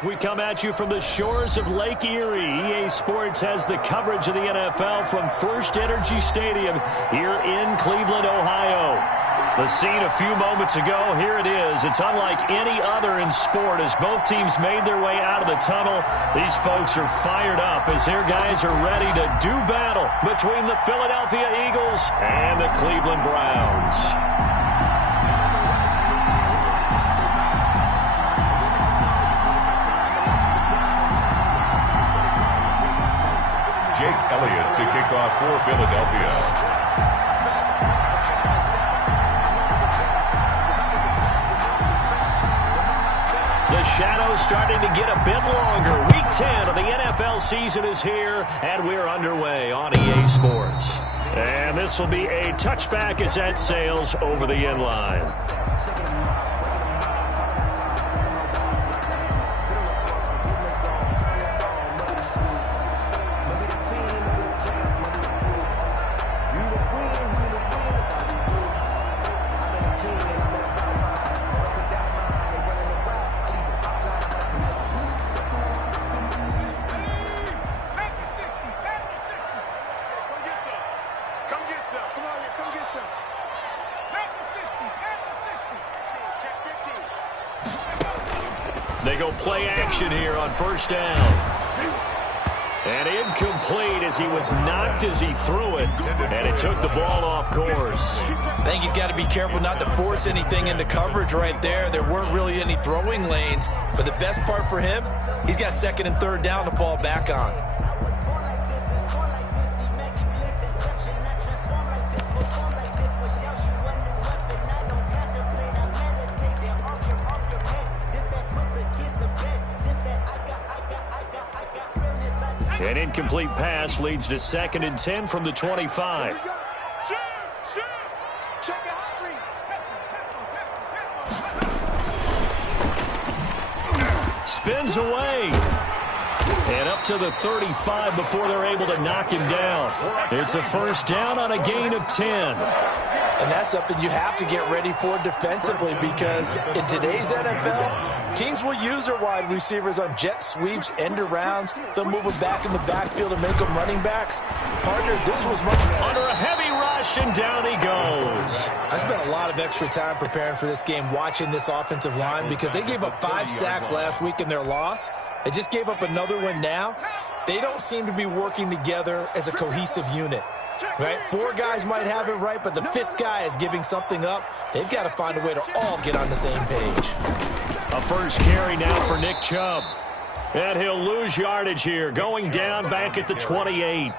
We come at you from the shores of Lake Erie. EA Sports has the coverage of the NFL from First Energy Stadium here in Cleveland, Ohio. The scene a few moments ago, here it is. It's unlike any other in sport as both teams made their way out of the tunnel. These folks are fired up as their guys are ready to do battle between the Philadelphia Eagles and the Cleveland Browns. Jake Elliott to kick off for Philadelphia. The shadow's starting to get a bit longer. Week 10 of the NFL season is here, and we're underway on EA Sports. And this will be a touchback as that sails over the end line. They go play action here on first down. And incomplete as he was knocked as he threw it. And it took the ball off course. I think he's got to be careful not to force anything into coverage right there. There weren't really any throwing lanes. But the best part for him, he's got second and third down to fall back on. An incomplete pass leads to 2nd and 10 from the 25. Spins away. And up to the 35 before they're able to knock him down. It's a first down on a gain of 10. And that's something you have to get ready for defensively because in today's NFL, teams will use their wide receivers on jet sweeps, end arounds. They'll move them back in the backfield and make them running backs. Partner, this was much under a heavy rush, and down he goes. I spent a lot of extra time preparing for this game watching this offensive line because they gave up 5 sacks last week in their loss. They just gave up another one now. They don't seem to be working together as a cohesive unit. Right? 4 guys might have it right, but the 5th guy is giving something up. They've got to find a way to all get on the same page. A first carry now for Nick Chubb. And he'll lose yardage here, going down back at the 28.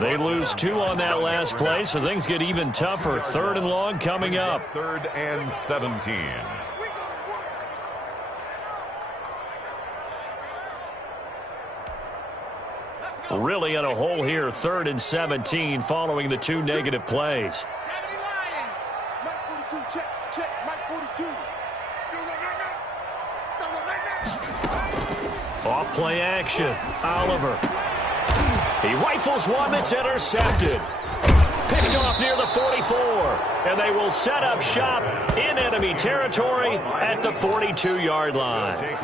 They lose 2 on that last play, so things get even tougher. 3rd and long coming up. 3rd and 17. Really in a hole here, 3rd and 17 following the 2 negative plays. Off play action, Oliver. He rifles one that's intercepted. Picked off near the 44, and they will set up shop in enemy territory at the 42-yard line.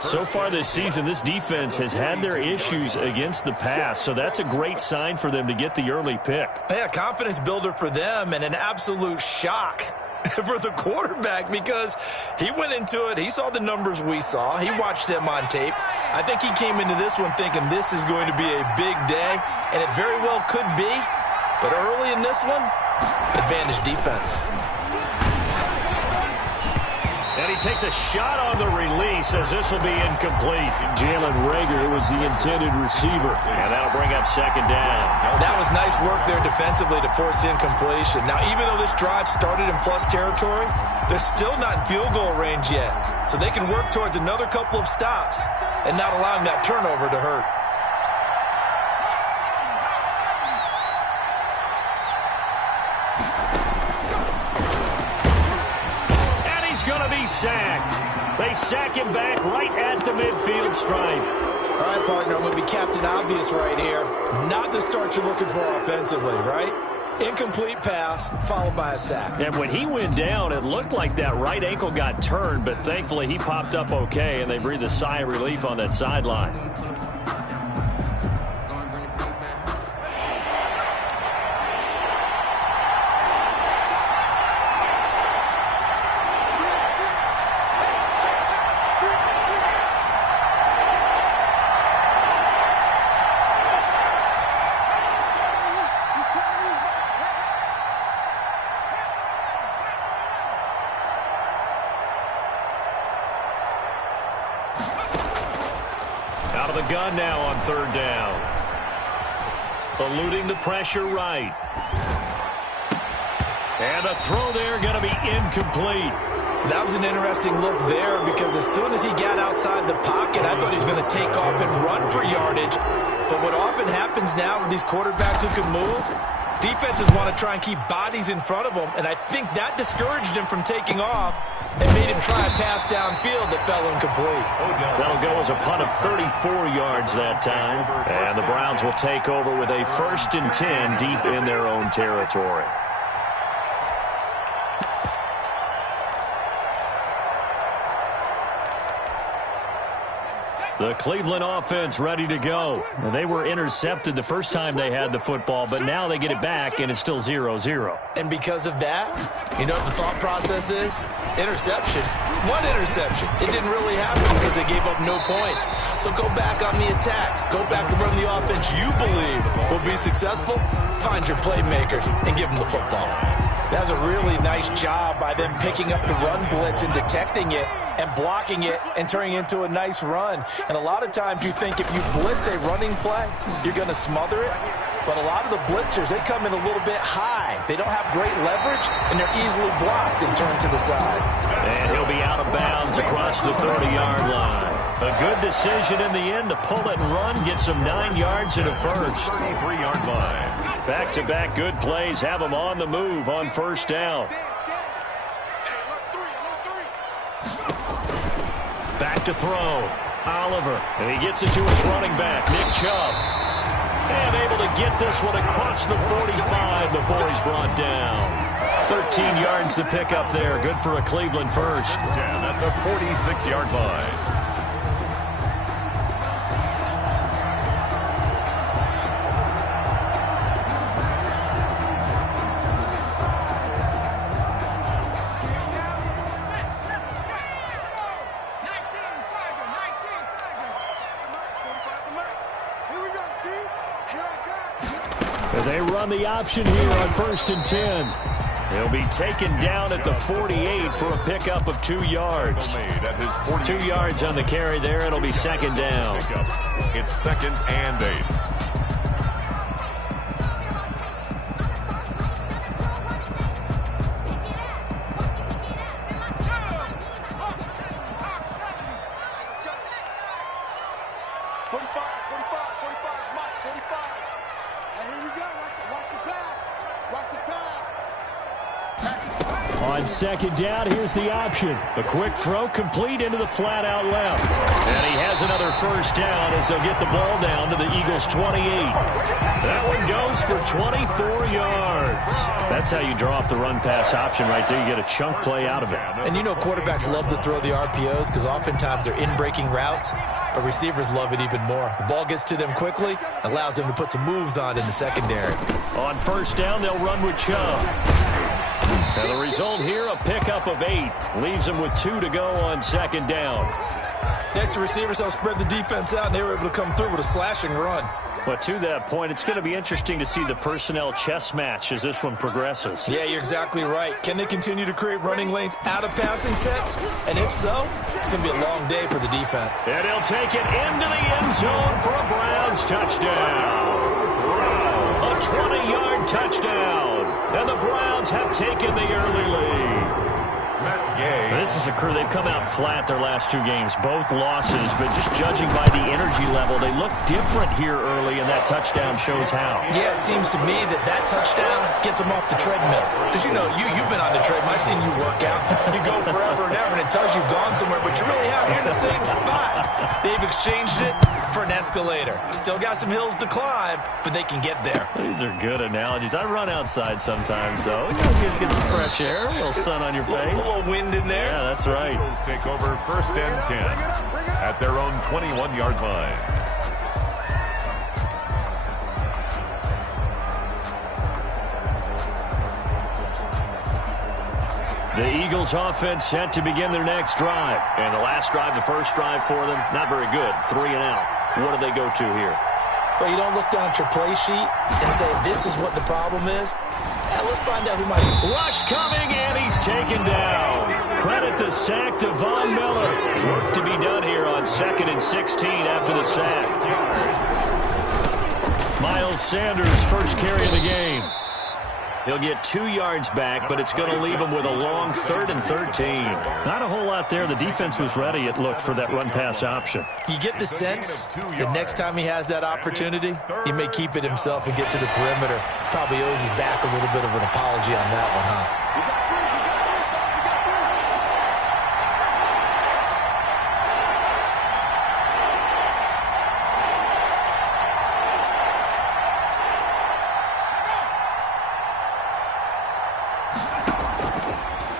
So far this season, this defense has had their issues against the pass, so that's a great sign for them to get the early pick. Yeah, confidence builder for them and an absolute shock for the quarterback because he went into it. He saw the numbers we saw. He watched them on tape. I think he came into this one thinking this is going to be a big day, and it very well could be. But early in this one, advantage defense. And he takes a shot on the release as this will be incomplete. Jalen Reagor was the intended receiver. And that'll bring up 2nd down. That was nice work there defensively to force incompletion. Now, even though this drive started in plus territory, they're still not in field goal range yet. So they can work towards another couple of stops and not allowing that turnover to hurt. Sacked. They sack him back right at the midfield stripe. All right, partner, I'm going to be Captain Obvious right here. Not the start you're looking for offensively, right? Incomplete pass, followed by a sack. And when he went down, it looked like that right ankle got turned, but thankfully he popped up okay, and they breathed a sigh of relief on that sideline. Out of the gun now on third down. Eluding the pressure right. And a throw there going to be incomplete. That was an interesting look there because as soon as he got outside the pocket, I thought he was going to take off and run for yardage. But what often happens now with these quarterbacks who can move, defenses want to try and keep bodies in front of them, and I think that discouraged him from taking off and made him try a pass downfield that fell incomplete. That'll go as a punt of 34 yards that time. And the Browns will take over with a 1st and 10 deep in their own territory. The Cleveland offense ready to go. They were intercepted the first time they had the football, but now they get it back, and it's still 0-0. And because of that, you know what the thought process is? Interception. One interception. It didn't really happen because they gave up no points. So go back on the attack. Go back and run the offense you believe will be successful. Find your playmakers and give them the football. That was a really nice job by them picking up the run blitz and detecting it and blocking it and turning it into a nice run. And a lot of times you think if you blitz a running play, you're going to smother it. But a lot of the blitzers, they come in a little bit high. They don't have great leverage, and they're easily blocked and turned to the side. And he'll be out of bounds across the 30-yard line. A good decision in the end to pull it and run, gets him 9 yards and a first. 33-yard line. Back-to-back good plays have him on the move on first down. Back to throw. Oliver. And he gets it to his running back, Nick Chubb. And able to get this one across the 45 before he's brought down. 13 yards to pick up there. Good for a Cleveland first. 10 at the 46-yard line. They run the option here on 1st and 10. He'll be taken down at the 48 for a pickup of 2 yards. 2 yards on the carry there. It'll be second down. It's 2nd and 8. On second down, here's the option. A quick throw complete into the flat out left. And he has another first down as they'll get the ball down to the Eagles' 28. That one goes for 24 yards. That's how you draw up the run-pass option right there. You get a chunk play out of it. And you know quarterbacks love to throw the RPOs because oftentimes they're in-breaking routes, but receivers love it even more. The ball gets to them quickly, allows them to put some moves on in the secondary. On first down, they'll run with Chubb. And the result here, a pickup of 8. Leaves them with 2 to go on second down. Next, the receivers help spread the defense out, and they were able to come through with a slashing run. But to that point, it's going to be interesting to see the personnel chess match as this one progresses. Yeah, you're exactly right. Can they continue to create running lanes out of passing sets? And if so, it's going to be a long day for the defense. And he'll take it into the end zone for a Browns touchdown. A 20-yard touchdown. And the Browns have taken the early lead. this is a crew. They've come out flat their last 2 games, both losses, but just judging by the energy level, they look different here early, and that touchdown shows how. Yeah, it seems to me that touchdown gets them off the treadmill. Because, you've been on the treadmill. I've seen you work out. You go forever and ever, and it tells you've gone somewhere, but you really have. You're in the same spot. They've exchanged it for an escalator. Still got some hills to climb, but they can get there. These are good analogies. I run outside sometimes, though. Get some fresh air, a little sun on your face. A little wind in there. Yeah, that's right. Eagles take over 1st and 10 at their own 21-yard line. The Eagles offense set to begin their next drive. And the last drive, the first drive for them, not very good. 3 and out. What do they go to here? Well, you don't look down at your play sheet and say, this is what the problem is. Let's find out who might. Rush coming, and he's taken down. Credit the sack to Von Miller. Work to be done here on 2nd and 16 after the sack. Miles Sanders, first carry of the game. He'll get 2 yards back, but it's going to leave him with a long 3rd and 13. Not a whole lot there. The defense was ready, it looked, for that run-pass option. You get the sense that next time he has that opportunity, he may keep it himself and get to the perimeter. Probably owes his back a little bit of an apology on that one, huh?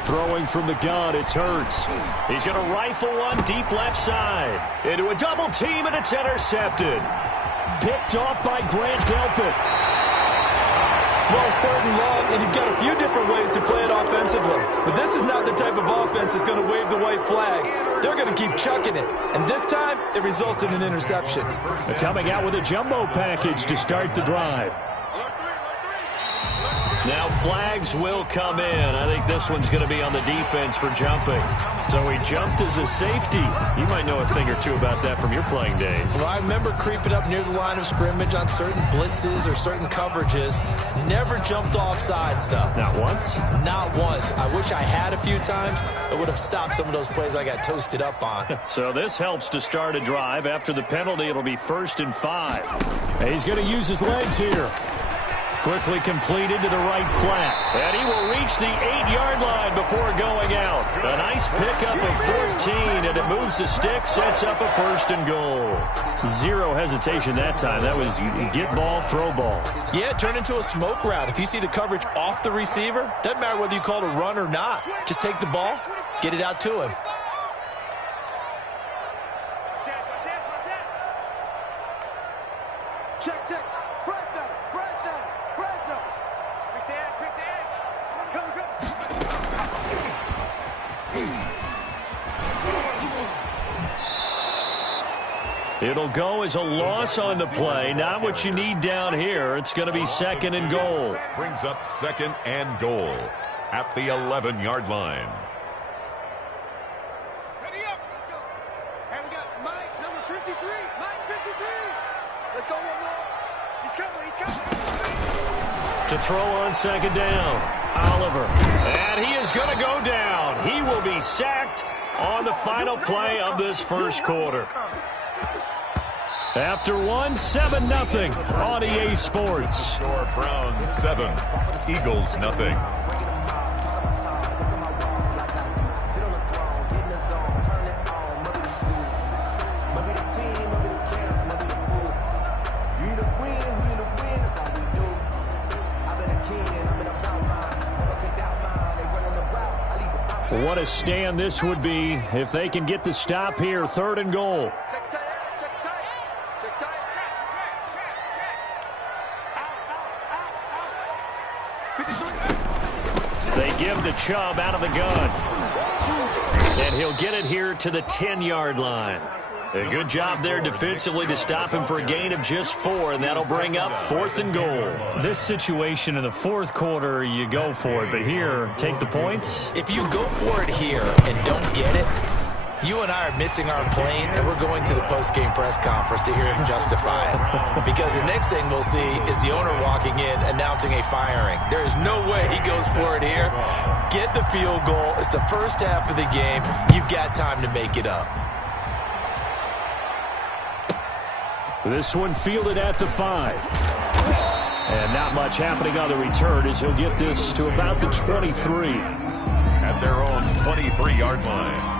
Throwing from the gun, it's Hurts. He's going to rifle one deep left side. Into a double team, and it's intercepted. Picked off by Grant Delpit. Well, it's 3rd and long, and you've got a few different ways to play it offensively. But this is not the type of offense that's going to wave the white flag. They're going to keep chucking it. And this time, it results in an interception. They're coming out with a jumbo package to start the drive. Now flags will come in. I think this one's going to be on the defense for jumping. So he jumped as a safety. You might know a thing or two about that from your playing days. Well, I remember creeping up near the line of scrimmage on certain blitzes or certain coverages. Never jumped off sides, though. Not once? Not once. I wish I had a few times. It would have stopped some of those plays I got toasted up on. So this helps to start a drive. After the penalty, it'll be 1st and 5. And he's going to use his legs here. Quickly completed to the right flat. And he will reach the 8-yard line before going out. A nice pickup of 14, and it moves the stick, sets up a 1st and goal. Zero hesitation that time. That was get ball, throw ball. Yeah, it turned into a smoke route. If you see the coverage off the receiver, doesn't matter whether you call it a run or not. Just take the ball, get it out to him. Check. Fresno. Quick the edge. Come. It'll go as a loss on the play. Not what you need down here. It's going to be 2nd and goal. Brings up 2nd and goal at the 11-yard line. Ready up. Let's go. And we got Mike, number 53. Mike, 53. Let's go one more. He's coming. To throw on 2nd down. Oliver. And he is going to go down. He will be sacked on the final play of this first quarter. After 7-0 on EA Sports. Score Browns 7, Eagles nothing. What a stand this would be if they can get the stop here. 3rd and goal. They give the Chubb out of the gun. And he'll get it here to the 10-yard line. A good job there defensively to stop him for a gain of just 4, and that'll bring up 4th and goal. This situation in the 4th quarter, you go for it, but here, take the points. If you go for it here and don't get it, You and I are missing our plane, and we're going to the post-game press conference to hear him justify it. Because the next thing we'll see is the owner walking in announcing a firing. There is no way he goes for it here. Get the field goal. It's the first half of the game. You've got time to make it up. This one fielded at the 5. And not much happening on the return as he'll get this to about the 23. At their own 23-yard line.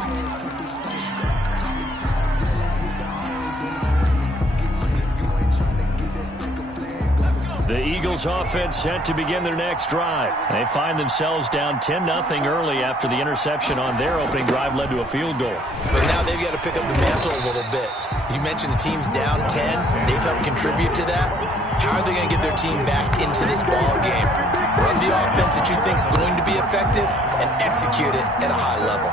The Eagles offense set to begin their next drive. They find themselves down 10-0 early after the interception on their opening drive led to a field goal. So now they've got to pick up the mantle a little bit. You mentioned the team's down 10. They've helped contribute to that. How are they going to get their team back into this ball game? Run the offense that you think is going to be effective and execute it at a high level.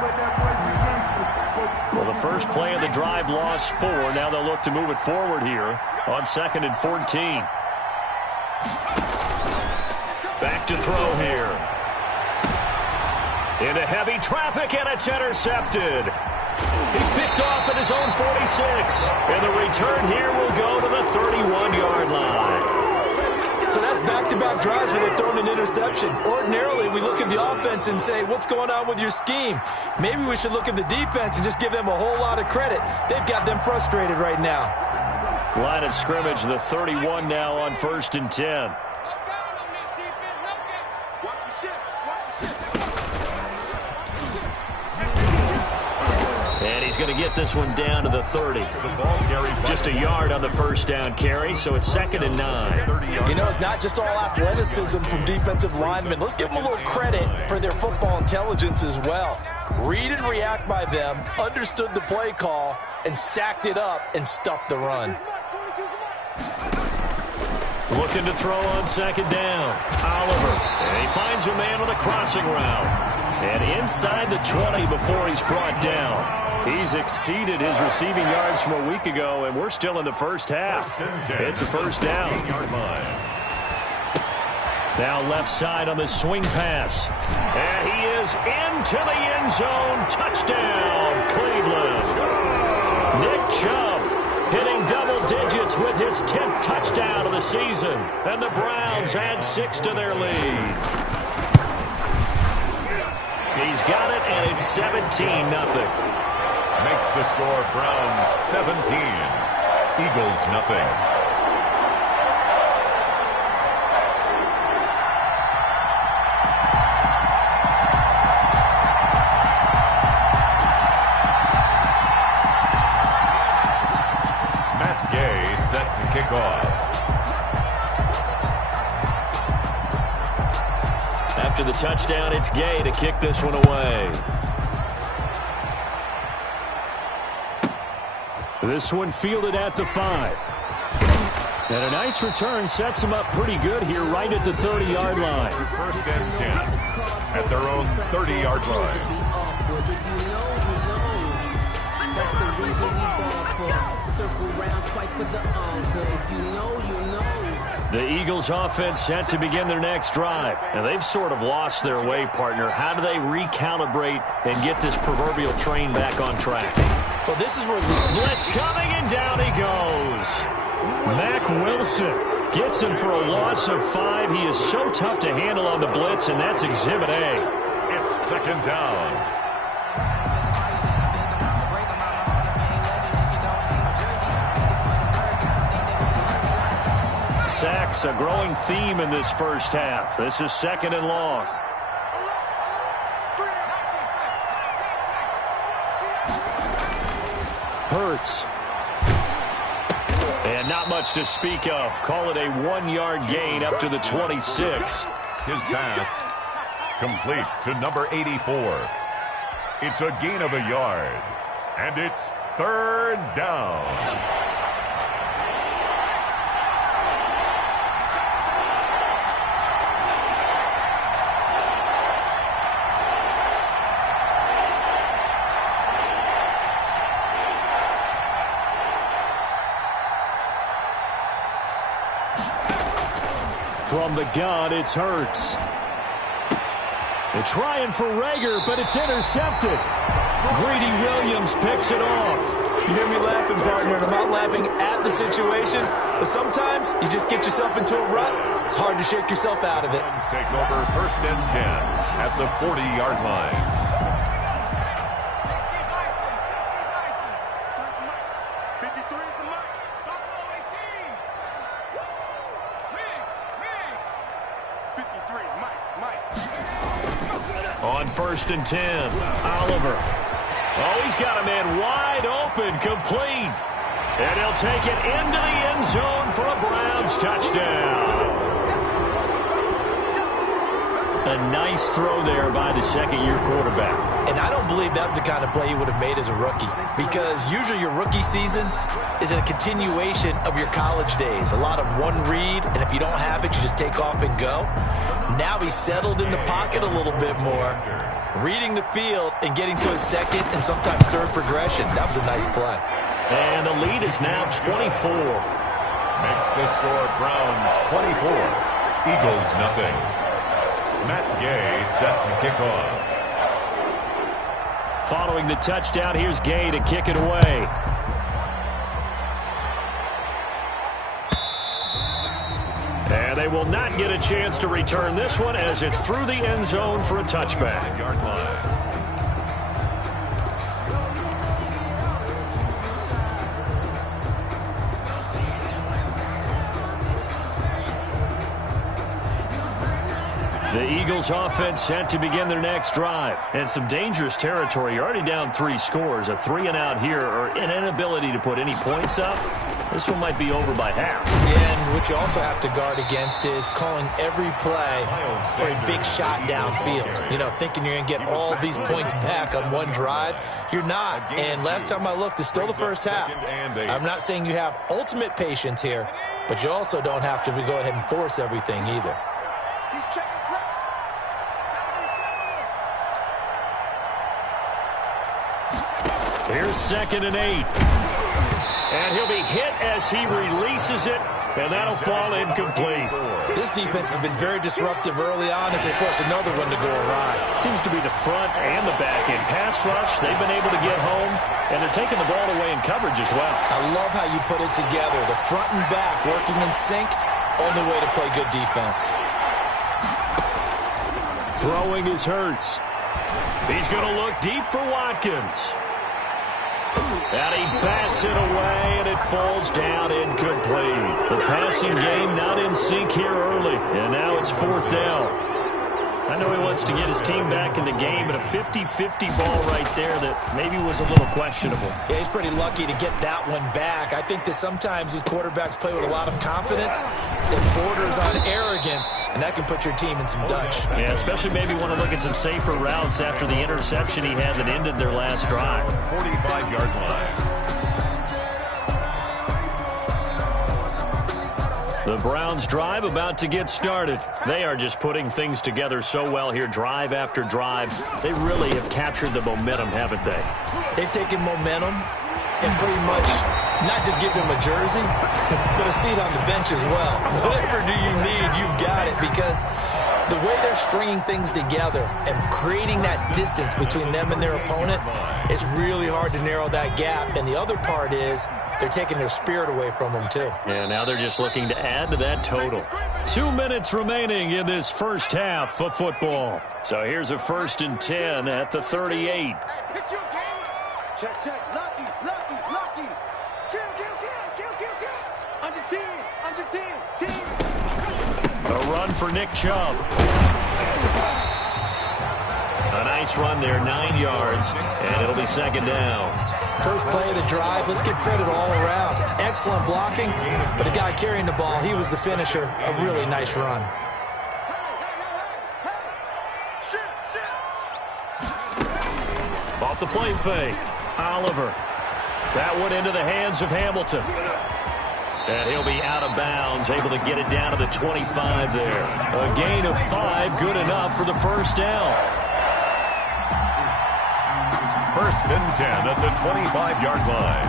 Well, the first play of the drive lost 4. Now they'll look to move it forward here on 2nd and 14. Back to throw here. Into heavy traffic, and it's intercepted. He's picked off at his own 46. And the return here will go to the 31-yard line. So that's back-to-back drives where they've thrown an interception. Ordinarily, we look at the offense and say, what's going on with your scheme? Maybe we should look at the defense and just give them a whole lot of credit. They've got them frustrated right now. Line of scrimmage, the 31 now on 1st and 10. And he's going to get this one down to the 30. Just a yard on the first down carry, so it's 2nd and 9. You know, it's not just all athleticism from defensive linemen. Let's give them a little credit for their football intelligence as well. Read and react by them, understood the play call, and stacked it up and stuffed the run. Looking to throw on 2nd down. Oliver. And he finds a man on the crossing route. And inside the 20 before he's brought down. He's exceeded his receiving yards from a week ago, and we're still in the first half. It's a first down. Now left side on the swing pass. And he is into the end zone. Touchdown, Cleveland. Nick Chubb hitting double digits with his 10th touchdown of the season. And the Browns add 6 to their lead. He's got it, and it's 17-0. Makes the score Browns 17, Eagles nothing. Matt Gay set to kick off. After the touchdown, it's Gay to kick this one away. This one fielded at the 5. And a nice return sets him up pretty good here right at the 30-yard line. 1st and 10 at their own 30-yard line. The Eagles offense set to begin their next drive. And they've sort of lost their way, partner. How do they recalibrate and get this proverbial train back on track? Well, this is where blitz coming, and down he goes. Mack Wilson gets him for a loss of 5. He is so tough to handle on the blitz, and that's Exhibit A. It's 2nd down. Sacks, a growing theme in this first half. This is 2nd and long. Hurts. And not much to speak of. Call it a 1-yard gain up to the 26. His pass complete to number 84. It's a gain of a yard. And it's 3rd down. From the gun, it's Hurts. They're trying for Rager, but it's intercepted. Greedy Williams picks it off. You hear me laughing, partner, and I'm not laughing at the situation, but sometimes you just get yourself into a rut. It's hard to shake yourself out of it. Take over 1st and 10 at the 40-yard line. 53 is the mark. Buffalo 18. 53, Mike. On 1st and 10, Oliver. Oh, he's got a man wide open, complete. And he'll take it into the end zone for a Browns touchdown. A nice throw there by the second-year quarterback. And I don't believe that was the kind of play he would have made as a rookie, because usually your rookie season is a continuation of your college days. A lot of one read, and if you don't have it, you just take off and go. Now he's settled in the pocket a little bit more, reading the field and getting to his second and sometimes third progression. That was a nice play. And the lead is now 24. Makes the score Browns 24, Eagles nothing. Matt Gay set to kick off. Following the touchdown, here's Gay to kick it away. And they will not get a chance to return this one as it's through the end zone for a touchback. Yard line. The Eagles offense set to begin their next drive. And some dangerous territory. You're already down 3 scores. A 3-and-out here, or an inability to put any points up. This one might be over by half. And what you also have to guard against is calling every play for a big shot downfield. You know, thinking you're going to get all these points back on one drive. You're not. And last time I looked, it's still the first half. I'm not saying you have ultimate patience here, but you also don't have to go ahead and force everything either. He's checking crowd. Here's 2nd and 8. And he'll be hit as he releases it, and that'll fall incomplete. This defense has been very disruptive early on as they force another one to go awry. Seems to be the front and the back end. Pass rush, they've been able to get home, and they're taking the ball away in coverage as well. I love how you put it together. The front and back working in sync, only way to play good defense. Throwing is Hurts. He's going to look deep for Watkins. And he bats it away, and it falls down incomplete. The passing game not in sync here early, and now it's 4th down. I know he wants to get his team back in the game, but a 50-50 ball right there that maybe was a little questionable. Yeah, he's pretty lucky to get that one back. I think that sometimes these quarterbacks play with a lot of confidence that borders on arrogance, and that can put your team in some Dutch. Yeah, especially maybe want to look at some safer routes after the interception he had that ended their last drive. 45-yard line. The Browns drive about to get started. They are just putting things together so well here, drive after drive. They really have captured the momentum, haven't they? They've taken momentum and pretty much not just give him a jersey, but a seat on the bench as well. Whatever do you need, you've got it, because the way they're stringing things together and creating that distance between them and their opponent, it's really hard to narrow that gap. And the other part is they're taking their spirit away from them, too. And now they're just looking to add to that total. 2 minutes remaining in this first half of football. So here's a 1st and 10 at the 38. Hey, pick your game up. Check, check. Lucky, lucky, lucky. Kill, kill, kill, kill, kill, kill. Under 10, under 10, 10. A run for Nick Chubb. A nice run there, 9 yards, and it'll be 2nd down. First play of the drive, let's give credit all around. Excellent blocking, but the guy carrying the ball, he was the finisher. A really nice run. Off the play fake, Oliver. That one into the hands of Hamilton. And he'll be out of bounds, able to get it down to the 25 there. A gain of 5, good enough for the first down. 1st and 10 at the 25-yard line.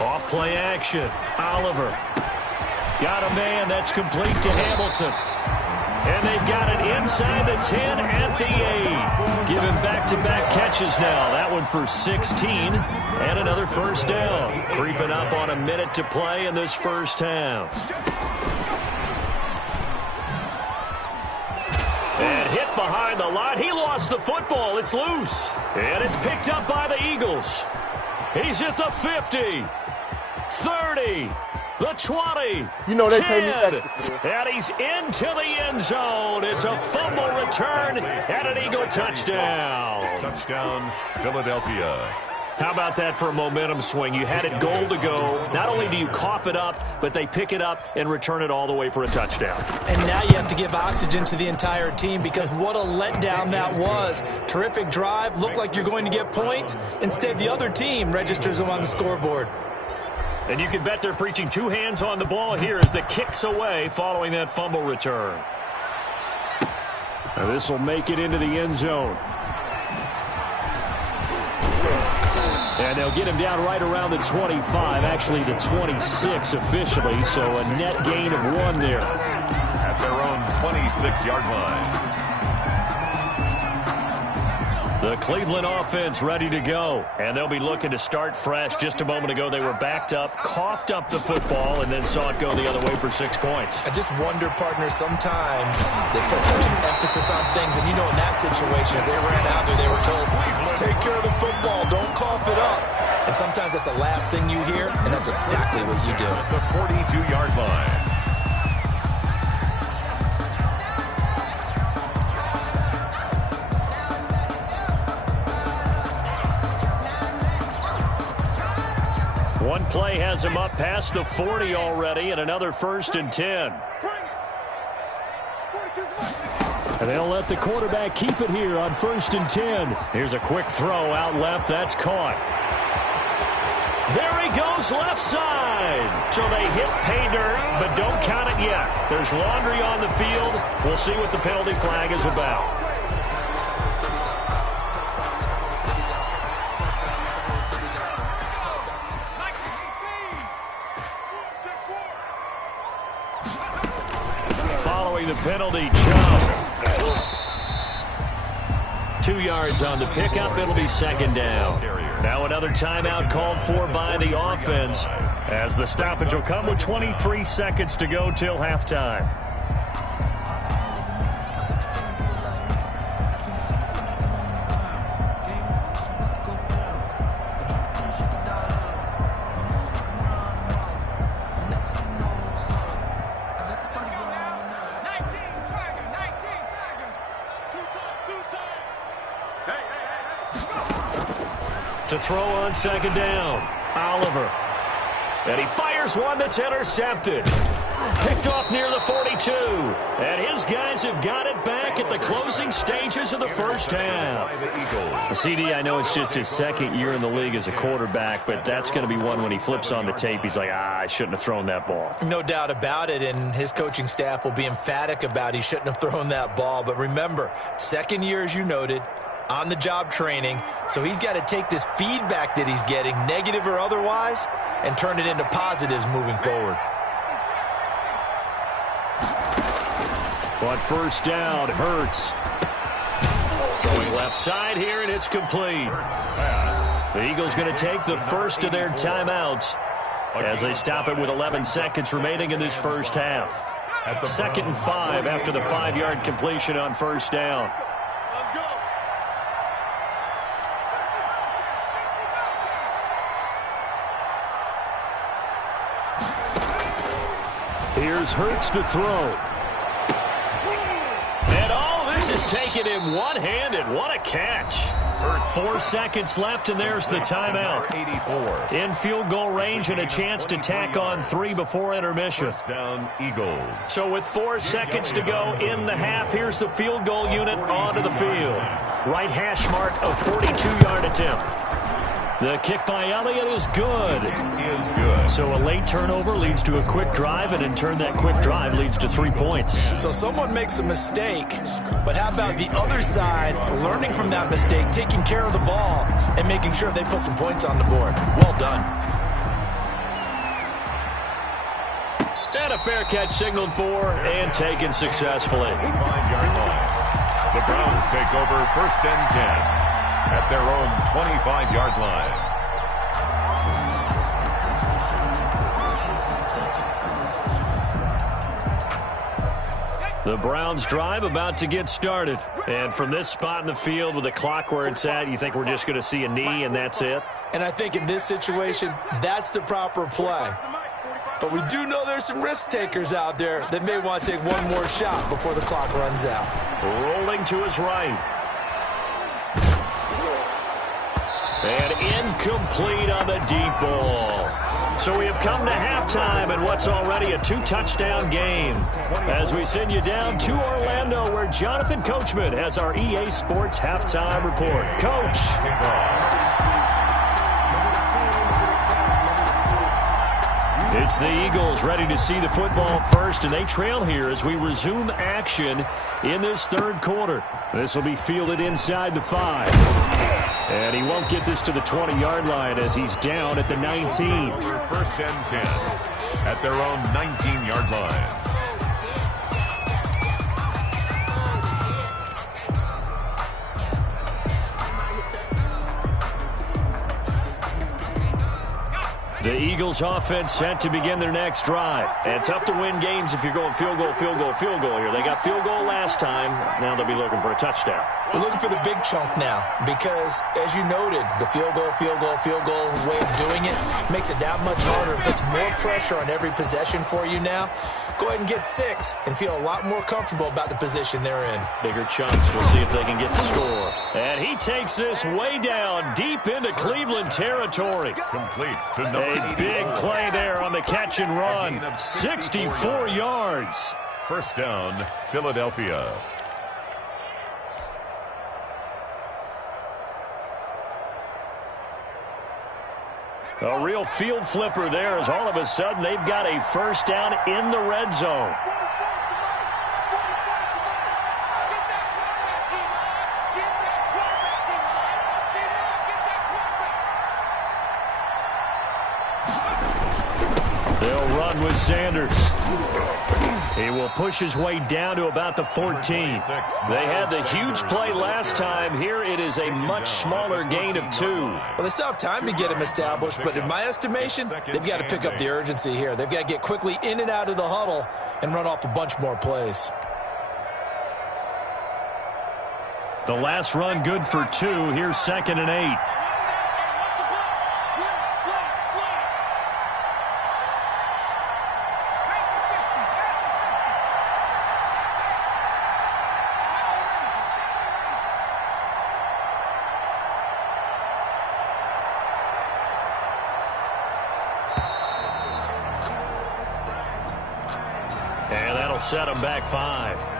Off play action, Oliver. Got a man. That's complete to Hamilton. And they've got it inside the 10 at the 8. Giving back-to-back catches now. That one for 16 and another first down. Creeping up on a minute to play in this first half. And hit behind the line. He lost the football. It's loose. And it's picked up by the Eagles. He's at the 50, 30, the 20, you know they 10, pay me extra. and he's into the end zone. It's a fumble return and an Eagle touchdown. Touchdown, Philadelphia. How about that for a momentum swing? You had it goal to go. Not only do you cough it up, but they pick it up and return it all the way for a touchdown. And now you have to give oxygen to the entire team because what a letdown that was. Terrific drive. Looked like you're going to get points. Instead, the other team registers them on the scoreboard. And you can bet they're preaching two hands on the ball here as the kick's away following that fumble return. Now this will make it into the end zone. And they'll get him down right around the 25, actually the 26 officially, so a net gain of 1 there. At their own 26-yard line. The Cleveland offense ready to go, and they'll be looking to start fresh. Just a moment ago, they were backed up, coughed up the football, and then saw it go the other way for 6 points. I just wonder, partner, sometimes they put such an emphasis on things, and you know in that situation, as they ran out there, they were told, take care of the football, don't cough it up. And sometimes that's the last thing you hear, and that's exactly what you do. At the 42-yard line. One play has him up past the 40 already, and another 1st and 10. And they'll let the quarterback keep it here on 1st and 10. Here's a quick throw out left. That's caught. There he goes left side. So they hit pay dirt, but don't count it yet. There's laundry on the field. We'll see what the penalty flag is about. The penalty jump. 2 yards on the pickup. It'll be 2nd down. Now another timeout called for by the offense as the stoppage will come with 23 seconds to go till halftime. To throw on 2nd down, Oliver. And he fires one that's intercepted. Picked off near the 42. And his guys have got it back at the closing stages of the first half. CD, I know it's just his 2nd year in the league as a quarterback, but that's going to be one when he flips on the tape. He's like, I shouldn't have thrown that ball. No doubt about it, and his coaching staff will be emphatic about he shouldn't have thrown that ball. But remember, 2nd year, as you noted, on-the-job training, so he's got to take this feedback that he's getting, negative or otherwise, and turn it into positives moving forward. On 1st down, Hurts. Going left side here, and it's complete. The Eagles going to take the first of their timeouts as they stop it with 11 seconds remaining in this first half. 2nd and 5 after the 5-yard completion on 1st down. Here's Hurts to throw. And all this is taken in one-handed. What a catch. 4 seconds left, and there's the timeout. 84. In field goal range and a chance to tack on 3 before intermission. First down, Eagles. So with 4 seconds to go in the half, here's the field goal unit onto the field. Right hash mark, a 42-yard attempt. The kick by Elliott is good. Is good. So a late turnover leads to a quick drive, and in turn that quick drive leads to 3 points. So someone makes a mistake, but how about the other side, learning from that mistake, taking care of the ball, and making sure they put some points on the board. Well done. And a a fair catch signaled for and taken successfully. 5-yard line. The Browns take over 1st and 10 at their own 25-yard line. The Browns drive about to get started. And from this spot in the field with the clock where it's at, you think we're just going to see a knee and that's it? And I think in this situation, that's the proper play. But we do know there's some risk takers out there that may want to take one more shot before the clock runs out. Rolling to his right. And incomplete on the deep ball. So we have come to halftime in what's already a 2-touchdown game. As we send you down to Orlando, where Jonathan Coachman has our EA Sports halftime report. Coach. It's the Eagles ready to see the football first, and they trail here as we resume action in this third quarter. This will be fielded inside the 5. And he won't get this to the 20-yard line as he's down at the 19. 1st and 10 at their own 19-yard line. The Eagles offense set to begin their next drive. And tough to win games if you're going field goal, field goal, field goal here. They got field goal last time. Now they'll be looking for a touchdown. We're looking for the big chunk now because, as you noted, the field goal way of doing it makes it that much harder. It puts more pressure on every possession for you now. Go ahead and get 6 and feel a lot more comfortable about the position they're in. Bigger chunks. We'll see if they can get the score. And he takes this way down deep into Cleveland territory. Complete to number A big play there on the catch and run. 64 yards. 1st down, Philadelphia. A real field flipper there as all of a sudden they've got a 1st down in the red zone. They'll run with Sanders. He will push his way down to about the 14. They had the huge play last time. Here it is a much smaller gain of 2. Well, they still have time to get him established, but in my estimation, they've got to pick up the urgency here. They've got to get quickly in and out of the huddle and run off a bunch more plays. The last run good for 2. Here's 2nd and 8. Set him back 5.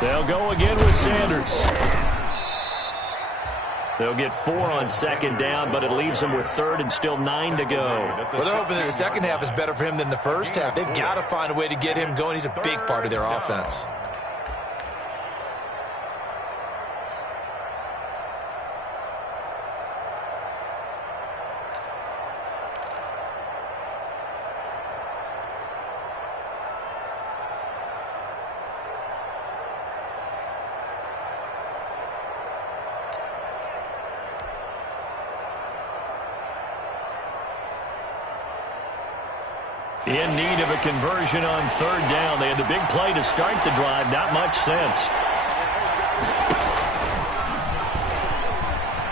They'll go again with Sanders. They'll get 4 on 2nd down, but it leaves them with 3rd and still 9 to go. Well, they're hoping that the second half is better for him than the first half. They've got to find a way to get him going. He's a big part of their offense. In need of a conversion on 3rd down. They had the big play to start the drive. Not much sense.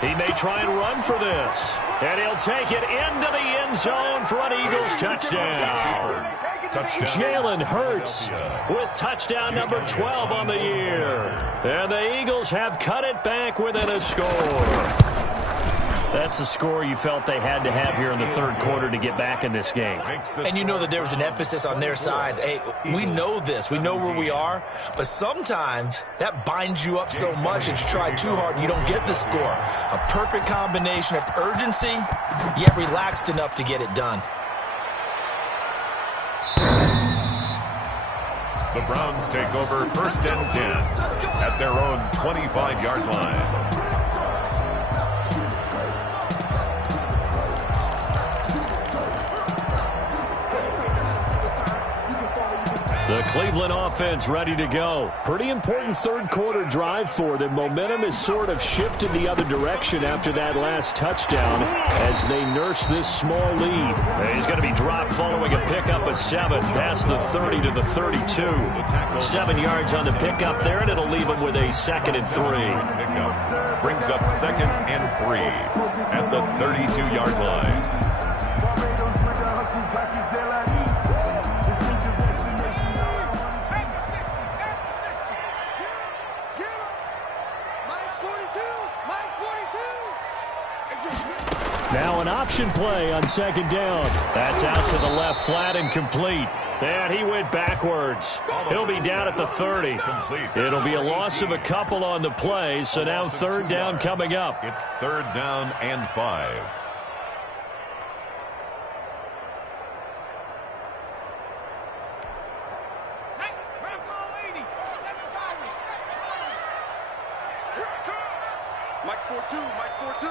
He may try and run for this. And he'll take it into the end zone for an Eagles touchdown. Jalen Hurts with touchdown number 12 on the year. And the Eagles have cut it back within a score. That's a score you felt they had to have here in the third quarter to get back in this game. And you know that there was an emphasis on their side. Hey, we know this. We know where we are. But sometimes that binds you up so much that you try too hard and you don't get the score. A perfect combination of urgency, yet relaxed enough to get it done. The Browns take over 1st and 10 at their own 25-yard line. The Cleveland offense ready to go. Pretty important third quarter drive for them. Momentum has sort of shifted the other direction after that last touchdown as they nurse this small lead. He's going to be dropped following a pickup of 7 past the 30 to the 32. 7 yards on the pickup there, and it'll leave him with a 2nd and 3. Pickup brings up 2nd and 3 at the 32-yard line. Now an option play on 2nd down. That's out to the left flat and complete. And he went backwards. He'll be down at the 30. It'll be a loss of a couple on the play, so now 3rd down coming up. It's 3rd down and 5. Mike's 4-2, Mike's 4-2.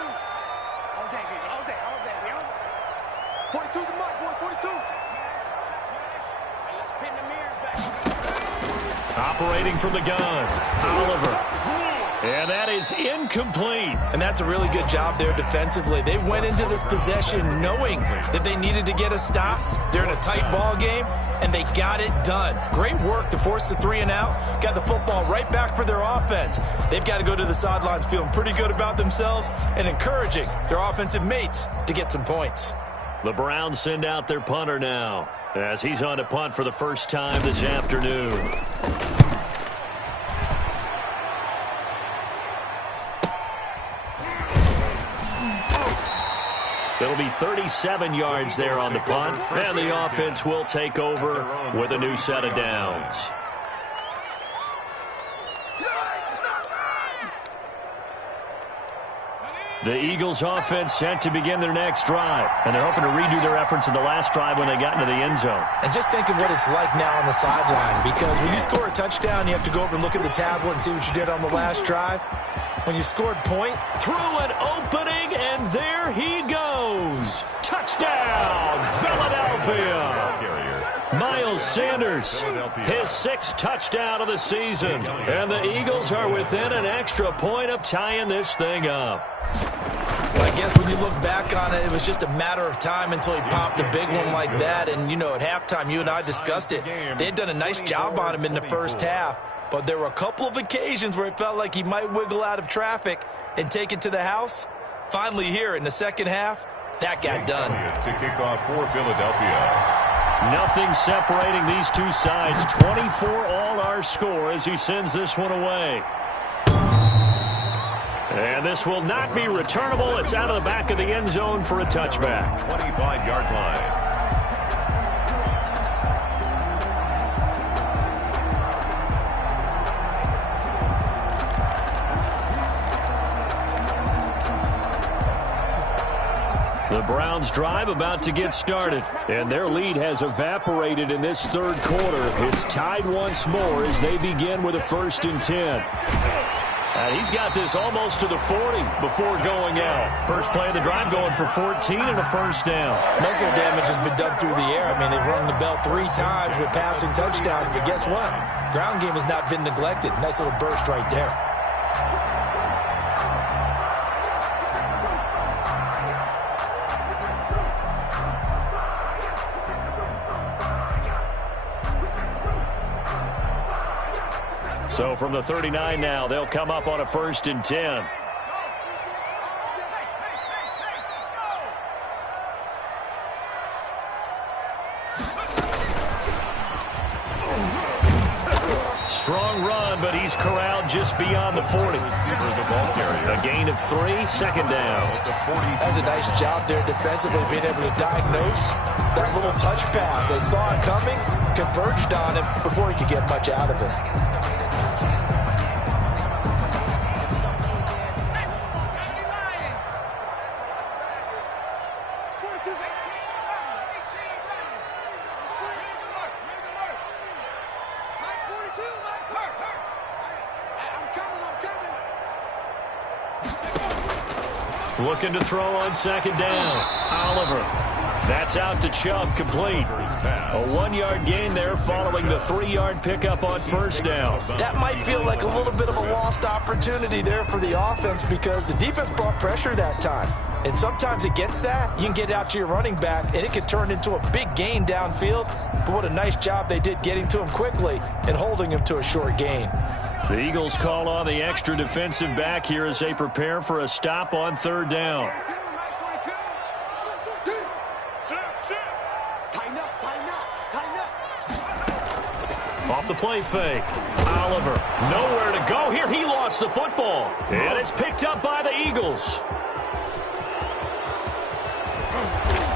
All day, baby, all day, all day, baby. 42 to Mike, boys, 42. Let's pin the mirrors back. Operating from the gun, Oliver. And that is incomplete. And that's a really good job there defensively. They went into this possession knowing that they needed to get a stop. They're in a tight ball game, and they got it done. Great work to force the 3 and out. Got the football right back for their offense. They've got to go to the sidelines feeling pretty good about themselves and encouraging their offensive mates to get some points. The Browns send out their punter now as he's on to punt for the first time this afternoon. It'll be 37 yards there on the punt, and the offense will take over with a new set of downs. The Eagles offense set to begin their next drive, and they're hoping to redo their efforts in the last drive when they got into the end zone. And just think of what it's like now on the sideline, because when you score a touchdown, you have to go over and look at the tablet and see what you did on the last drive. When you scored points, through an opening, and there he goes. Touchdown, Philadelphia. Miles Sanders, his 6th touchdown of the season. And the Eagles are within an extra point of tying this thing up. Well, I guess when you look back on it, it was just a matter of time until he popped a big one like that. And, you know, at halftime, you and I discussed it. They had done a nice job on him in the first half. But there were a couple of occasions where it felt like he might wiggle out of traffic and take it to the house. Finally here in the second half, that got done. To kick off for Philadelphia. Nothing separating these two sides. 24 all our score as he sends this one away. And this will not be returnable. It's out of the back of the end zone for a touchback. 25-yard line. The Browns drive about to get started, and their lead has evaporated in this third quarter. It's tied once more as they begin with a 1st and 10. And he's got this almost to the 40 before going out. First play of the drive going for 14 and a 1st down. Muscle damage has been done through the air. I mean, they've rung the bell 3 times with passing touchdowns, but guess what? Ground game has not been neglected. Nice little burst right there. So from the 39 now, they'll come up on a 1st and 10. Strong run, but he's he's corralled just beyond the 40. A gain of 3, second down. That's a nice job there defensively, being able to diagnose that little touch pass. They saw it coming, converged on him before he could get much out of it. Looking to throw on second down. Oliver. That's out to Chubb, complete. A 1-yard gain there following the 3-yard pickup on first down. That might feel like a little bit of a lost opportunity there for the offense because the defense brought pressure that time. And sometimes against that, you can get out to your running back, and it could turn into a big gain downfield. But what a nice job they did getting to him quickly and holding him to a short gain. The Eagles call on the extra defensive back here as they prepare for a stop on third down. Off the play fake. Oliver, nowhere to go here. He lost the football. And it's picked up by the Eagles.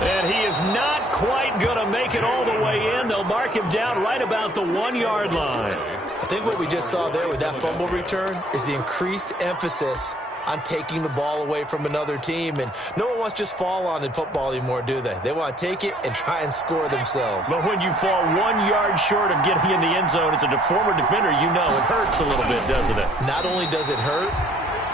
And he is not quite going to make it all the way in. They'll mark him down right about the 1-yard line. I think what we just saw there with that fumble return is the increased emphasis on taking the ball away from another team. And no one wants to just fall on in football anymore, do they? They want to take it and try and score themselves. But when you fall 1 yard short of getting in the end zone as a former defender, you know it hurts a little bit, doesn't it? Not only does it hurt,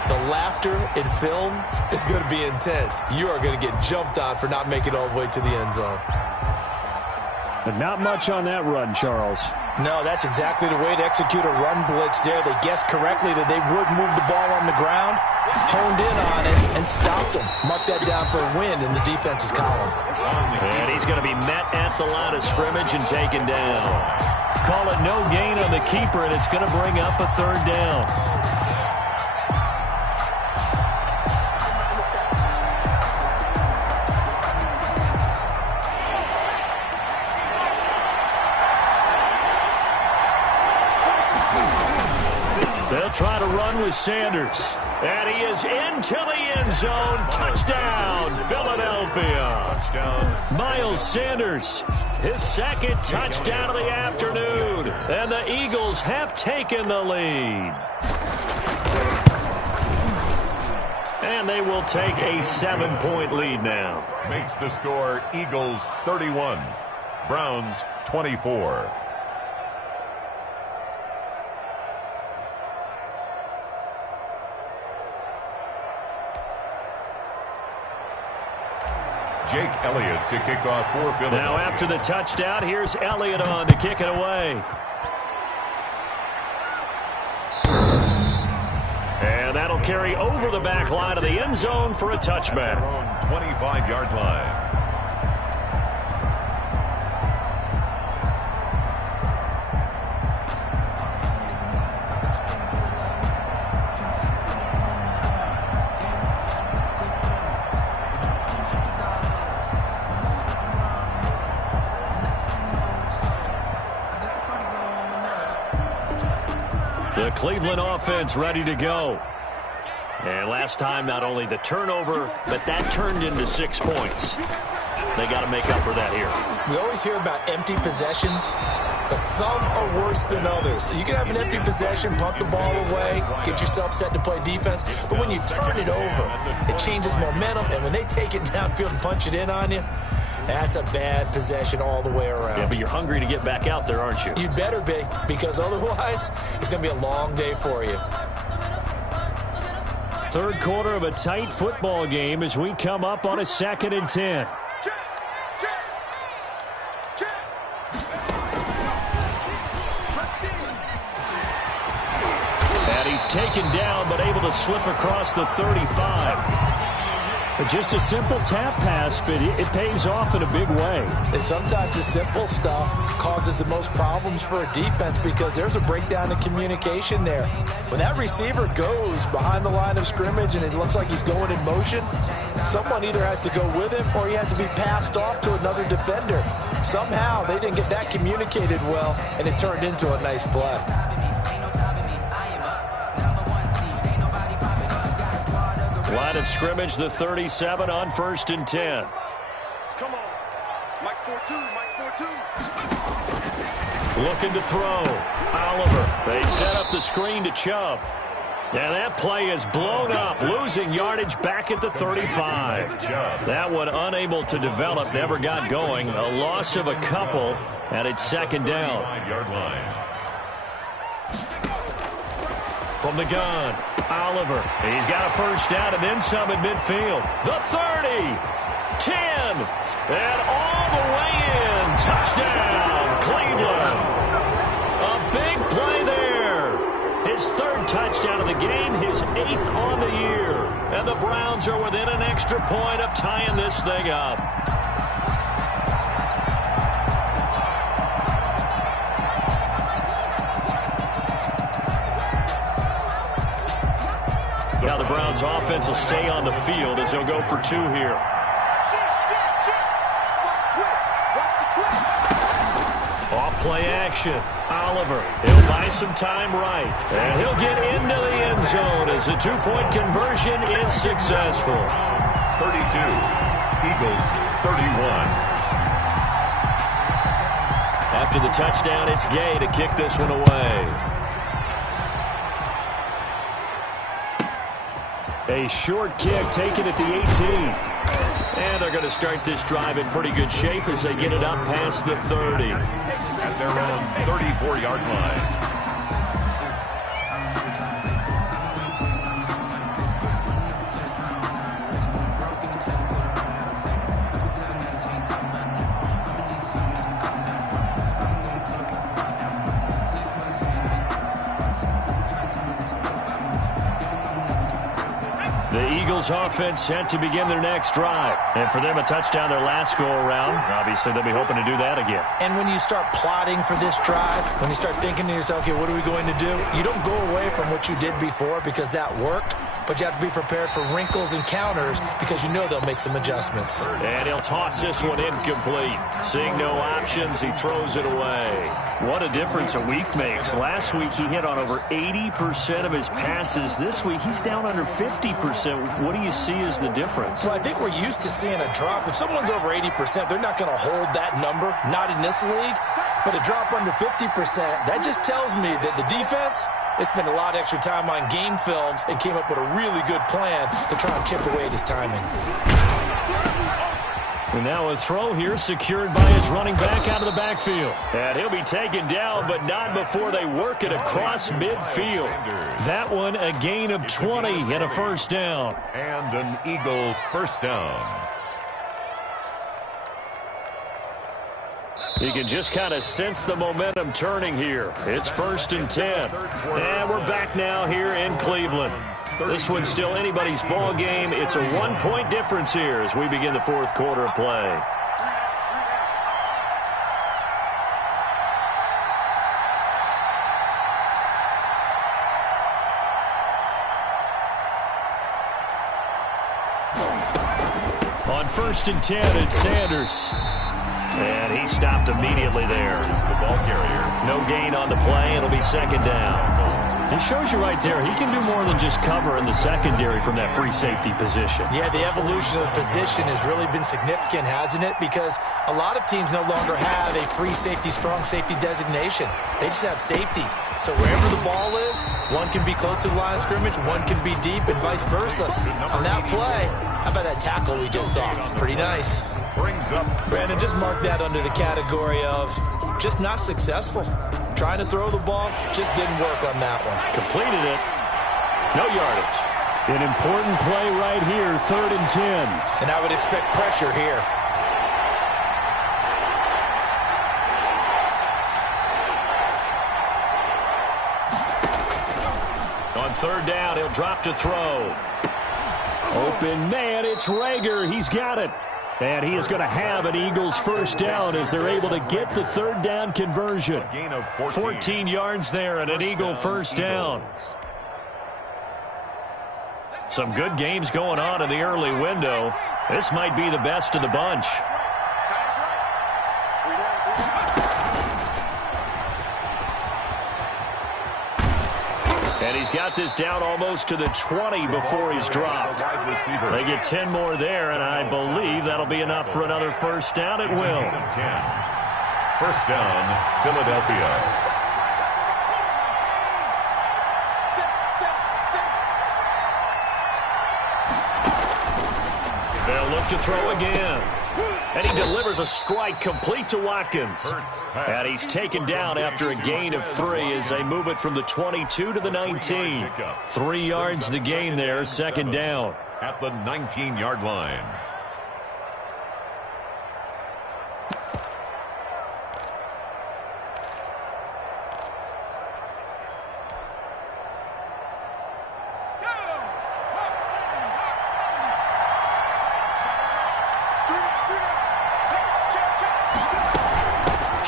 the laughter in film is going to be intense. You are going to get jumped on for not making it all the way to the end zone. But not much on that run, Charles. No, that's exactly the way to execute a run blitz there. They guessed correctly that they would move the ball on the ground, honed in on it, and stopped them. Mark that down for a win in the defense's column. And he's going to be met at the line of scrimmage and taken down. Call it no gain on the keeper, and it's going to bring up a third down. They'll try to run with Sanders. And he is into the end zone. Touchdown, Philadelphia. Touchdown. Miles Sanders, his second touchdown of the afternoon. And the Eagles have taken the lead. And they will take a 7-point lead now. Makes the score Eagles 31, Browns 24. Jake Elliott to kick off for Philadelphia. Now after the touchdown, here's Elliott on to kick it away. And that'll carry over the back line of the end zone for a touchback. 25-yard line. The Cleveland offense ready to go. And last time, not only the turnover, but that turned into 6 points. They got to make up for that here. We always hear about empty possessions, but some are worse than others. You can have an empty possession, punt the ball away, get yourself set to play defense, but when you turn it over, it changes momentum, and when they take it downfield and punch it in on you, that's a bad possession all the way around. Yeah, but you're hungry to get back out there, aren't you? You'd better be, because otherwise, it's going to be a long day for you. Third quarter of a tight football game as we come up on a 2nd and 10. And he's taken down, but able to slip across the 35. Just a simple tap pass, but it pays off in a big way. And sometimes the simple stuff causes the most problems for a defense because there's a breakdown in communication there. When that receiver goes behind the line of scrimmage and it looks like he's going in motion, someone either has to go with him or he has to be passed off to another defender. Somehow they didn't get that communicated well, and it turned into a nice play. Line of scrimmage, the 37 on 1st and 10. Come on. Mike's 4-2. Mike's 4-2. Looking to throw. Oliver. They set up the screen to Chubb. And that play is blown up, losing yardage back at the 35. That one unable to develop, never got going. A loss of a couple, and it's 2nd down. From the gun, Oliver. He's got a 1st down and then some at midfield. The 30, 10, and all the way in. Touchdown, Cleveland. A big play there. His 3rd touchdown of the game, his 8th on the year. And the Browns are within an extra point of tying this thing up. Now the Browns offense will stay on the field as they'll go for 2 here. Off play action. Oliver, he'll buy some time right. And he'll get into the end zone as the 2-point conversion is successful. 32. Eagles 31. After the touchdown, it's Gay to kick this one away. A short kick taken at the 18. And they're going to start this drive in pretty good shape as they get it up past the 30. At their own 34-yard line. The Eagles offense set to begin their next drive. And for them, a touchdown their last go-around. Obviously, they'll be hoping to do that again. And when you start plotting for this drive, when you start thinking to yourself, okay, what are we going to do? You don't go away from what you did before because that worked. But you have to be prepared for wrinkles and counters because you know they'll make some adjustments. And he'll toss this one incomplete. Seeing no options, he throws it away. What a difference a week makes. Last week, he hit on over 80% of his passes. This week, he's down under 50%. What do you see as the difference? Well, I think we're used to seeing a drop. If someone's over 80%, they're not going to hold that number. Not in this league. But a drop under 50%, that just tells me that the defense, they spent a lot of extra time on game films and came up with a really good plan to try and chip away at his timing. And now a throw here secured by his running back out of the backfield. And he'll be taken down, but not before they work it across midfield. That one a gain of 20 and a 1st down. And an Eagle 1st down. You can just kind of sense the momentum turning here. It's 1st and 10. And we're back now here in Cleveland. This one's still anybody's ball game. It's a 1-point difference here as we begin the 4th quarter of play. On 1st and 10, it's Sanders. And he stopped immediately there. The ball carrier. No gain on the play. It'll be 2nd down. It shows you right there, he can do more than just cover in the secondary from that free safety position. Yeah, the evolution of the position has really been significant, hasn't it? Because a lot of teams no longer have a free safety, strong safety designation. They just have safeties. So wherever the ball is, one can be close to the line of scrimmage, one can be deep, and vice versa. On that play, how about that tackle we just saw? Pretty nice. Brings up Brandon, just mark that under the category of just not successful. Trying to throw the ball, just didn't work on that one. Completed it. No yardage. An important play right here, 3rd and 10. And I would expect pressure here. On 3rd down, he'll drop to throw. Open man, it's Rager. He's got it. And he is going to have an Eagles 1st down as they're able to get the 3rd down conversion. gain of 14 yards there and an Eagle 1st down. Some good games going on in the early window. This might be the best of the bunch. And he's got this down almost to the 20 before he's dropped. They get 10 more there, and I believe that'll be enough for another first down. It will. 10. First down, Philadelphia. They'll look to throw again. And he delivers a strike complete to Watkins. And he's taken down after a gain of 3 as they move it from the 22 to the 19. 3 yards the gain there, second down. At the 19-yard line.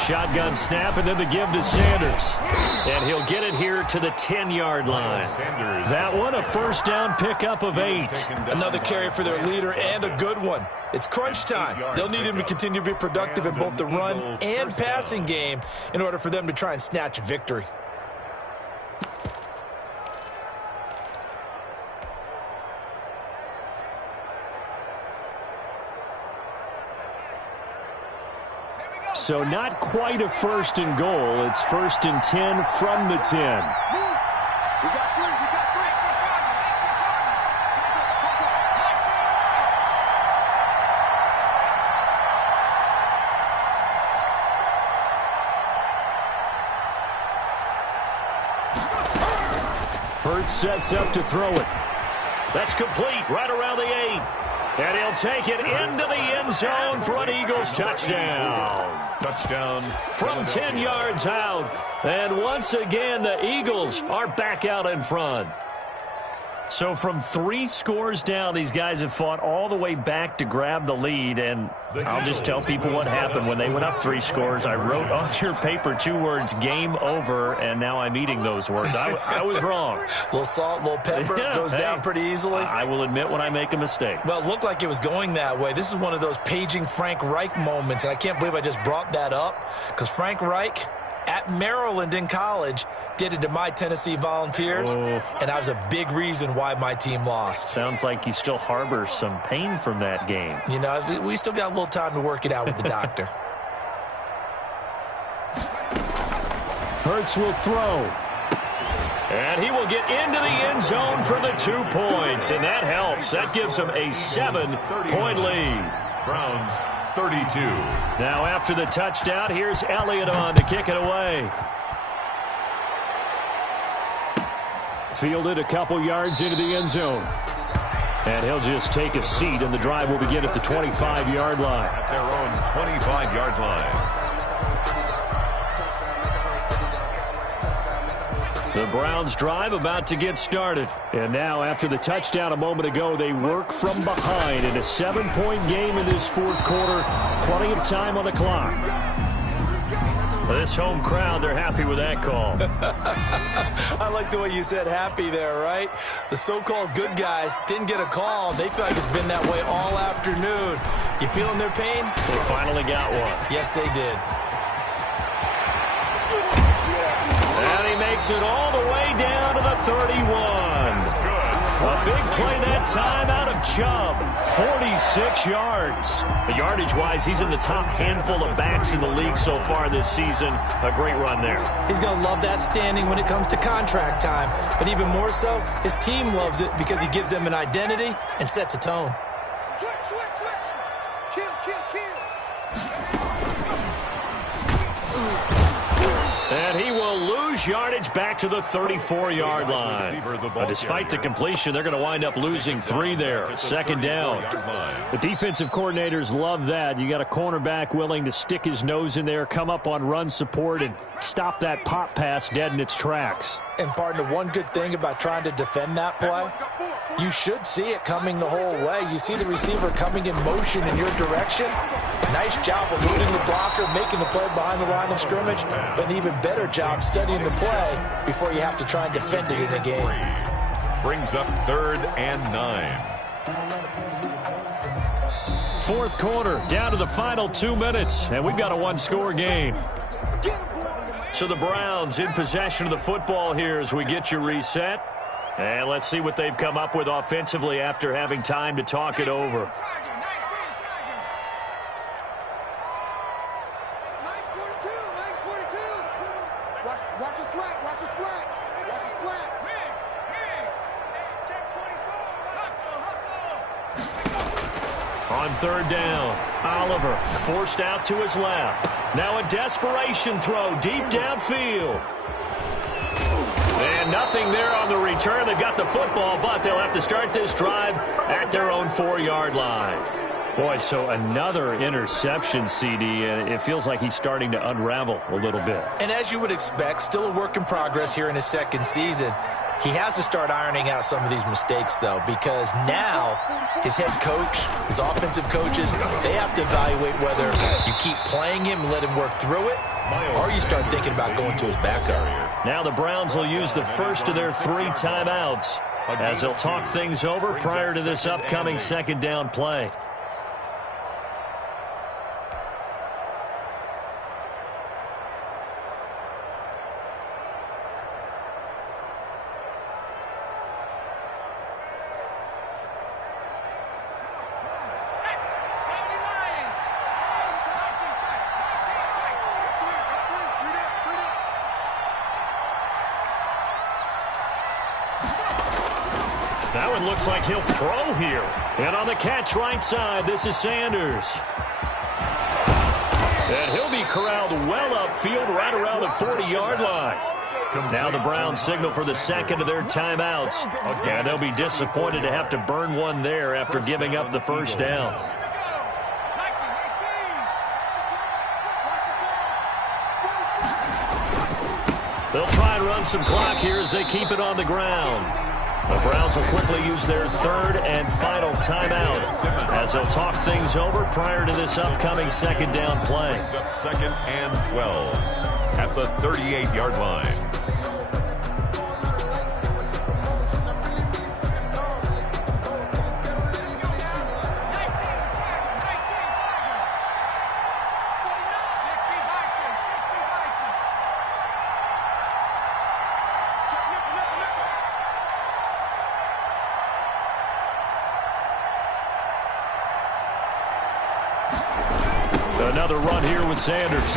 Shotgun snap, and then the give to Sanders. And he'll get it here to the 10-yard line. That one, a first down pickup of 8. Another carry for their leader, and a good one. It's crunch time. They'll need him to continue to be productive in both the run and passing game in order for them to try and snatch a victory. So not quite a first and goal. It's first and 10 from the 10. We got 3. Hurts sets up to throw it. That's complete right around the 8. And he'll take it into the end zone for an Eagles touchdown. Touchdown From 10 yards out. And once again, the Eagles are back out in front. So from 3 scores down, these guys have fought all the way back to grab the lead. And I'll just tell people what happened when they went up 3 scores. I wrote on your paper 2 words, game over, and now I'm eating those words. I was wrong. A little salt, a little pepper, goes down pretty easily. I will admit when I make a mistake. Well, it looked like it was going that way. This is one of those paging Frank Reich moments, and I can't believe I just brought that up because Frank Reich at Maryland in college did it to my Tennessee Volunteers, and I was a big reason why my team lost. Sounds like you still harbor some pain from that game. You know, we still got a little time to work it out with the doctor. Hurts will throw. And he will get into the end zone for the 2 points, and that helps. That gives him a 7-point lead. Browns 32. Now after the touchdown, here's Elliott on to kick it away. Fielded a couple yards into the end zone. And he'll just take a seat, and the drive will begin at the 25-yard line. At their own 25-yard line. The Browns drive about to get started. And now after the touchdown a moment ago, they work from behind in a 7-point game in this 4th quarter. Plenty of time on the clock. This home crowd, they're happy with that call. I like the way you said happy there, right? The so-called good guys didn't get a call. They feel like it's been that way all afternoon. You feeling their pain? They finally got one. Yes, they did. And he makes it all the way down to the 31. A big play that time out of Chubb. 46 yards. Yardage-wise, he's in the top handful of backs in the league so far this season. A great run there. He's going to love that standing when it comes to contract time. But even more so, his team loves it because he gives them an identity and sets a tone. Switch. Kill. And he will lose yardage back to the 34-yard line. Despite the completion, they're going to wind up losing 3 there. Second down. The defensive coordinators love that. You got a cornerback willing to stick his nose in there, come up on run support, and stop that pop pass dead in its tracks. And partner, one good thing about trying to defend that play, you should see it coming the whole way. You see the receiver coming in motion in your direction. Nice job eluding the blocker, making the play behind the line of scrimmage, but an even better job studying the play before you have to try and defend it in a game. Brings up 3rd and 9. 4th quarter, down to the final 2 minutes, and we've got a 1-score game. So the Browns in possession of the football here as we get you reset. And let's see what they've come up with offensively after having time to talk it over. Watch a slack, watch a slack, watch a slack. Check 24, On third down, Oliver forced out to his left. Now a desperation throw deep downfield. And nothing there on the return. They've got the football, but they'll have to start this drive at their own 4-yard line. Boy, so another interception, CD, and it feels like he's starting to unravel a little bit. And as you would expect, still a work in progress here in his second season. He has to start ironing out some of these mistakes, though, because now his head coach, his offensive coaches, they have to evaluate whether you keep playing him and let him work through it, or you start thinking about going to his backup. Now the Browns will use the first of their 3 timeouts as they'll talk things over prior to this upcoming second down play. That one looks like he'll throw here. And on the catch right side, this is Sanders. And he'll be corralled well upfield right around the 40-yard line. Now the Browns signal for the second of their timeouts. And they'll be disappointed to have to burn one there after giving up the first down. They'll try and run some clock here as they keep it on the ground. The Browns will quickly use their third and final timeout as they'll talk things over prior to this upcoming second down play. Up second and 12 at the 38-yard line. Another run here with Sanders.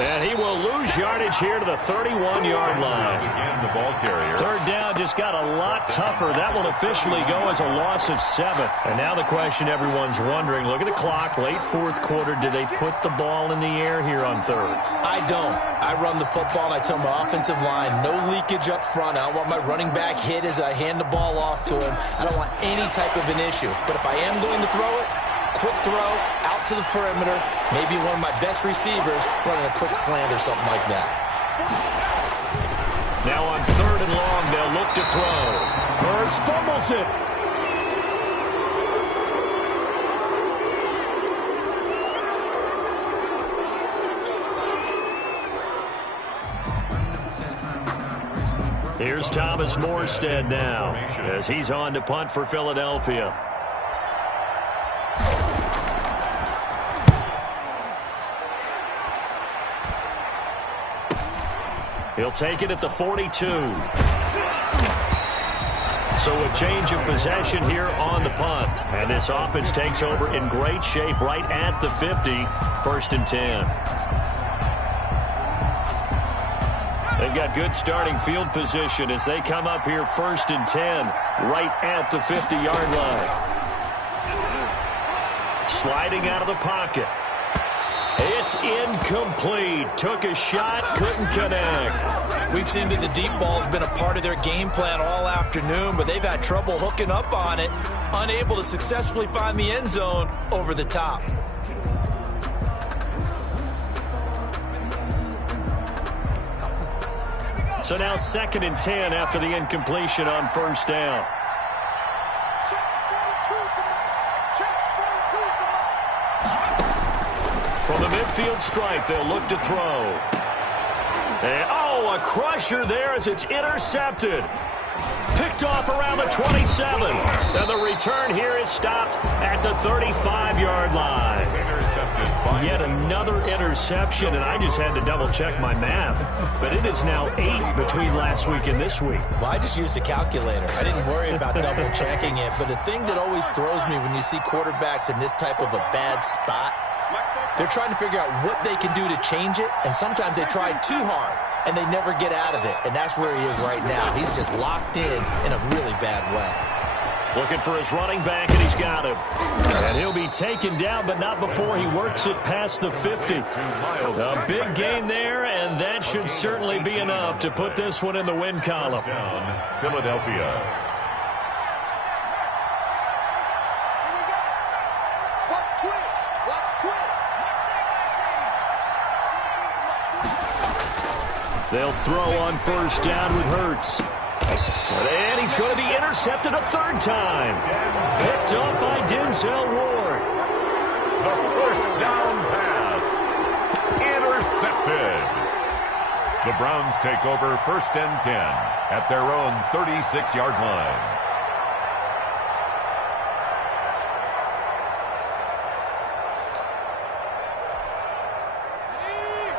And he will lose yardage here to the 31-yard line. Again, the ball carrier. Third down just got a lot tougher. That will officially go as a loss of 7. And now the question everyone's wondering, look at the clock, late fourth quarter. Do they put the ball in the air here on third? I don't. I run the football, and I tell my offensive line, no leakage up front. I don't want my running back hit as I hand the ball off to him. I don't want any type of an issue. But if I am going to throw it, quick throw out to the perimeter, maybe one of my best receivers running a quick slant or something like that. Now on third and long, they'll look to throw. Hurts fumbles it. Here's Thomas Morstead now as he's on to punt for Philadelphia. He'll take it at the 42. So a change of possession here on the punt. And this offense takes over in great shape right at the 50. 1st and 10. They've got good starting field position as they come up here 1st and 10 right at the 50-yard line. Sliding out of the pocket. It's incomplete. Took a shot, couldn't connect. We've seen that the deep ball has been a part of their game plan all afternoon, but they've had trouble hooking up on it, unable to successfully find the end zone over the top. So now 2nd and 10 after the incompletion on 1st down. From the midfield stripe, they'll look to throw. And, oh, a crusher there as it's intercepted. Picked picked off around the 27. And the return here is stopped at the 35-yard line. Intercepted by Yet another interception, and I just had to double-check my math. But it is now 8 between last week and this week. Well, I just used a calculator. I didn't worry about double-checking it. But the thing that always throws me when you see quarterbacks in this type of a bad spot, they're trying to figure out what they can do to change it, and sometimes they try too hard, and they never get out of it. And that's where he is right now. He's just locked in a really bad way. Looking for his running back, and he's got him. And he'll be taken down, but not before he works it past the 50. A big gain there, and that should certainly be enough to put this one in the win column. down, Philadelphia. They'll throw on first down with Hurts. And he's going to be intercepted a third time. Picked up by Denzel Ward. The first down pass. Intercepted. The Browns take over 1st and 10 at their own 36-yard line.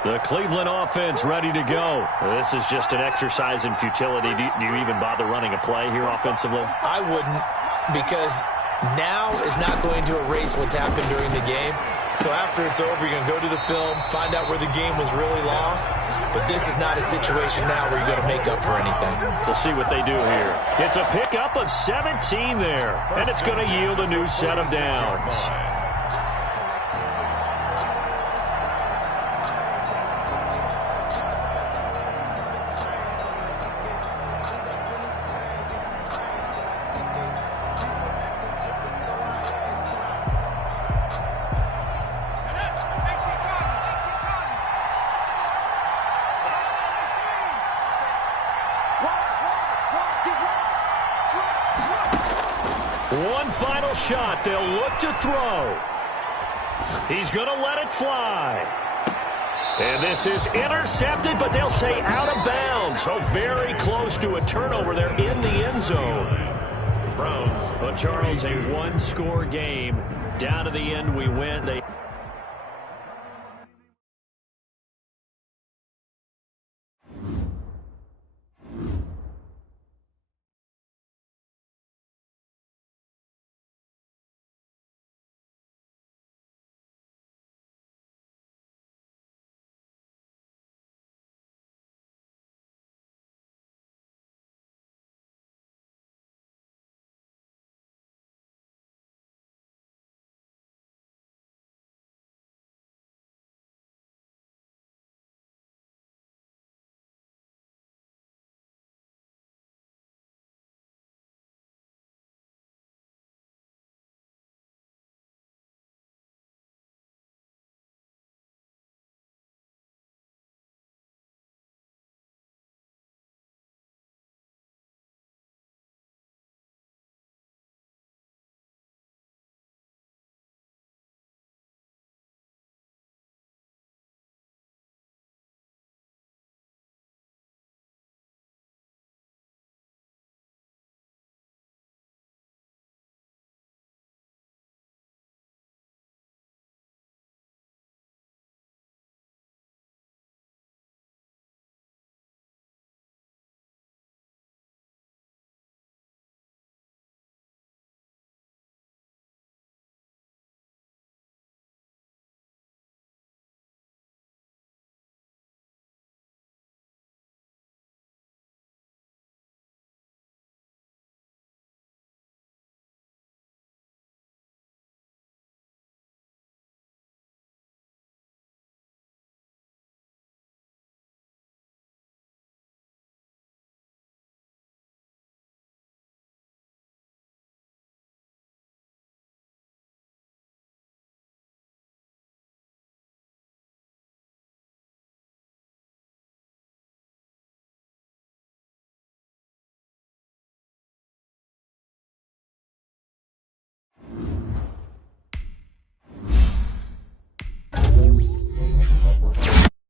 The Cleveland offense ready to go. This is just an exercise in futility. Do you even bother running a play here offensively? I wouldn't, because now is not going to erase what's happened during the game. So after it's over, you're going to go to the film, find out where the game was really lost. But this is not a situation now where you're going to make up for anything. We'll see what they do here. It's a pickup of 17 there, and it's going to yield a new set of downs. One final shot. They'll look to throw. He's going to let it fly. And this is intercepted, but they'll say out of bounds. So very close to a turnover there in the end zone. Browns. But Charles, a one-score game. Down to the end we went.